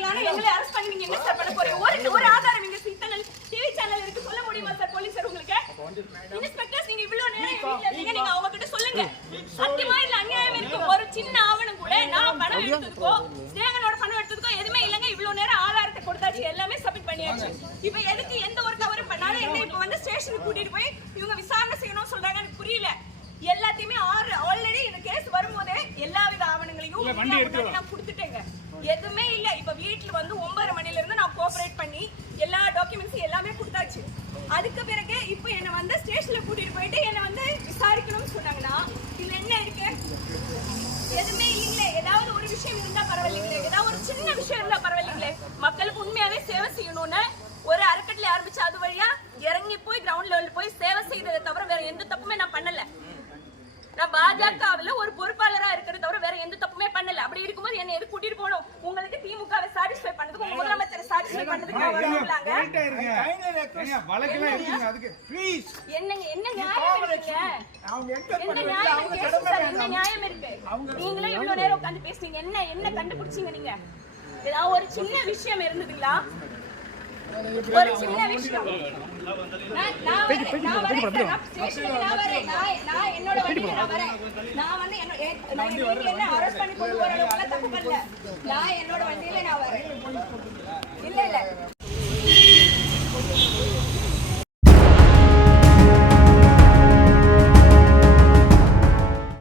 குற்றவாளிகளான எங்களை அரெஸ்ட் பண்ணி நீங்க என்ன சார் பண்ண போறீங்க? ஒரு ஆதாரம் இங்க இத்தனை டிவி சேனல் இருக்கு, சொல்ல முடியுமா சார் போலீஸ் உங்களுக்கு? இன்ஸ்பெக்டர்ஸ் நீங்க இவ்வளவு நேரம் வீட்ல இருக்கீங்க, நீங்க அவங்க கிட்ட சொல்லுங்க. சத்தியமா இல்ல அநியாயம் இருக்கு. ஒரு சின்ன ஆவணம் கூட நான் பணம் எடுத்ததுக்கோ ஸ்நேகனோட பணம் எடுத்ததுக்கோ எதுவுமே இல்லங்க. இவ்வளவு நேரம் ஆதாரத்தை கொடுத்தாச்சு, எல்லாமே சப்மிட் பண்ணியாச்சு. இப்ப எதுக்கு எந்த ஒரு தவறும் பண்ணாலும் என்ன இப்ப வந்து ஸ்டேஷனுக்கு கூட்டிட்டு போய் இவங்க விசாரணை செய்யணும்னு சொல்றாங்க? எனக்கு புரியல. எல்லாத்தையுமே ஆல்ரெடி இந்த கேஸ் வரும்போதே எல்லாவித ஆவணங்களையும் நான் கொடுத்துட்டேங்க. எதுவுமே இல்ல. இப்ப வீட்டுல வந்து 9:30 மணில இருந்து நான் கோஆபரேட் பண்ணி எல்லா டாக்குமெண்ட்ஸ் எல்லாமே கொடுத்தாச்சு. அதுக்கு பிறகு இப்ப என்ன வந்து ஸ்டேஷன்ல கூட்டிட்டு போயிட்டு என்ன வந்து விசாரிக்கணும்னு சொன்னாங்கன்னா இதுல என்ன இருக்கு? எதுவுமே இல்லைங்களே. ஏதாவது ஒரு விஷயம் இருந்தா பரவாயில்லைங்களே, ஏதாவது ஒரு சின்ன விஷயம் இருந்தா பரவாயில்லைங்களே. மக்களுக்கு உண்மையாவே சேவை செய்யணும்னு ஒரு அறக்கட்டளை ஆரம்பிச்சு அது வழியா இறங்கி போய் கிரவுண்ட் லெவல்ல போய் சேவை செய்ததை தவிர வேற எந்த தப்புமே நான் பண்ணல. நான் பாஜகவில் ஒரு பொறுப்பாளரா இருக்கிறத தவிர வேற எந்த தப்புமே பண்ணல. அப்படி இருக்கும்போது என்ன எது கூட்டிட்டு போகணும்? உங்களுக்கு திமுகவை சாட்டிஸ்ஃபை பண்ணதுக்கு உங்க முதலமைச்சரை சாட்டிஸ்ஃபை பண்ணதுக்கு வருவாங்க. என்னங்க என்ன நியாயம் இருக்கு? என்ன நியாயம் இருக்கு? நீங்களே இவ்வளவு நேரம் உட்கார்ந்து பேசுறீங்க. என்ன கண்டுபிடிச்சீங்க நீங்க? ஏதாவது ஒரு சின்ன விஷயம் இருந்ததுங்களா? ஒரு சின்ன விஷயம். நான் என்னோட வண்டியில நான் வரேன். நான் வந்து என்ன அரெஸ்ட் பண்ணி கொண்டு வர அளவுக்கு தப்பு பண்ணல. நான் என்னோட வண்டியில நான் வரேன். இல்ல